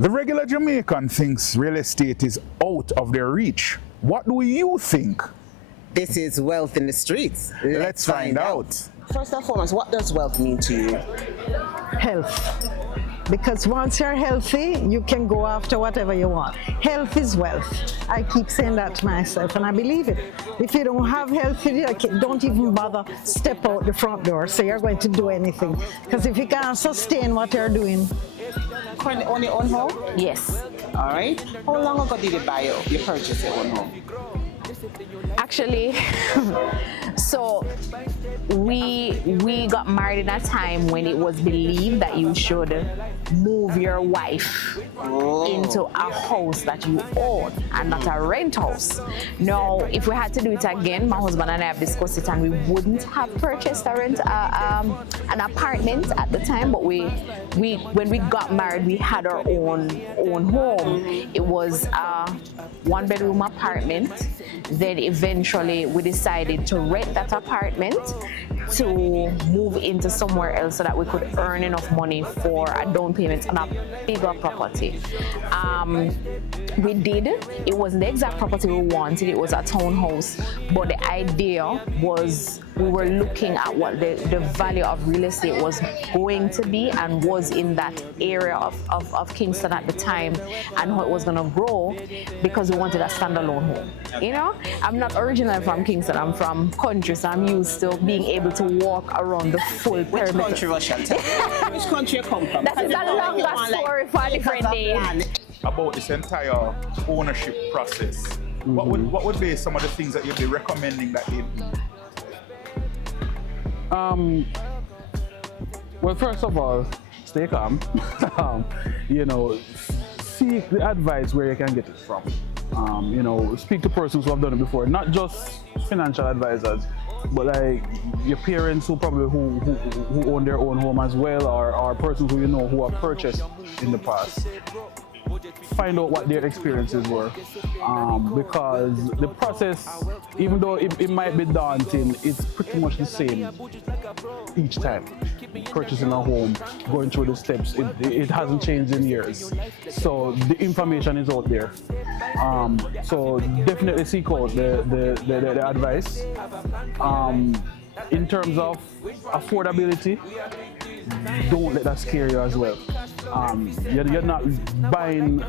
The regular Jamaican thinks real estate is out of their reach. What do you think? This is wealth in the streets. Let's find out. First and foremost, what does wealth mean to you? Health. Because once you're healthy, you can go after whatever you want. Health is wealth. I keep saying that to myself, and I believe it. If you don't have health, don't even bother step out the front door, say you're going to do anything. Because if you can't sustain what you're doing. Currently own your own home? Yes. All right. How long ago did you you purchase your own home? Actually, so we got married in a time when it was believed that you should move your wife into a house that you own and not a rent house. Now, if we had to do it again, my husband and I have discussed it, and we wouldn't have purchased an apartment at the time. But when we got married, we had our own home. It was a one-bedroom apartment. Then eventually we decided to rent that apartment to move into somewhere else so that we could earn enough money for a down payment on a bigger property. We did. It wasn't the exact property we wanted. It was a townhouse, but the idea was we were looking at what the value of real estate was going to be and was in that area of Kingston at the time, and how it was going to grow, because we wanted a standalone home. You know, I'm not originally from Kingston. I'm from country, so I'm used to being able to walk around the full perimeter. Which country, Russia? Which country you come from? That is a longer story for a different day. About this entire ownership process, what would be some of the things that you'd be recommending that they do? Well, first of all, stay calm. Seek the advice where you can get it from. Speak to persons who have done it before, not just financial advisors, but like your parents who own their own home as well, or persons who who have purchased in the past. Find out what their experiences were, because the process, even though it might be daunting, it's pretty much the same each time. Purchasing a home, going through the steps, it hasn't changed in years. So the information is out there. So definitely seek out the advice. In terms of affordability, don't let that scare you as well. You're not buying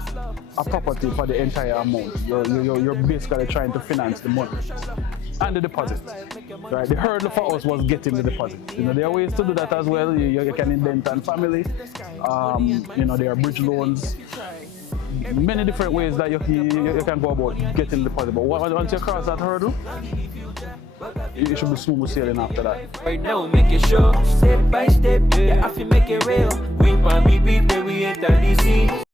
a property for the entire amount. You're basically trying to finance the money and the deposit. Right? The hurdle for us was getting the deposit. There are ways to do that as well. You can indent on family. There are bridge loans. Many different ways that you can go about getting the deposit. But once you cross that hurdle, it should be smooth sailing after that. Right now, make it sure, step by step, yeah, I feel make it real. We want me beat, we enter the scene.